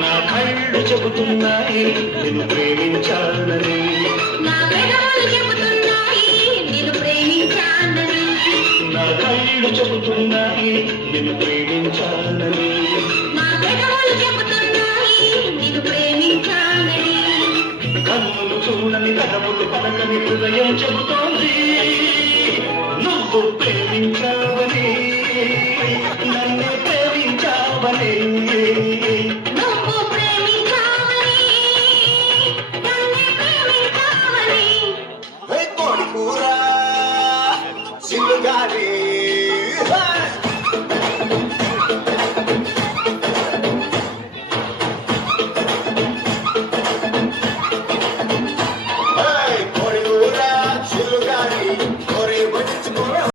నా కళ్ళు చెబుతున్నాయి నిన్ను ప్రేమించాలని, నా పెదవులు చెబుతున్నాయి నిన్ను ప్రేమించాలని, నా కళ్ళు చెబుతున్నాయి నిన్ను ప్రేమించాలని, నా పెదవులు చెబుతున్నాయి నిన్ను ప్రేమించాలని. కన్నులు చూడని కథములు పలకని హృదయం చెబుతోంది నువ్వు ప్రేమించావని, నన్నే ప్రేమించావని. నువ్వు ప్రేమించావని, నన్నే ప్రేమించావని. కోడి కూర సిల్లుగారి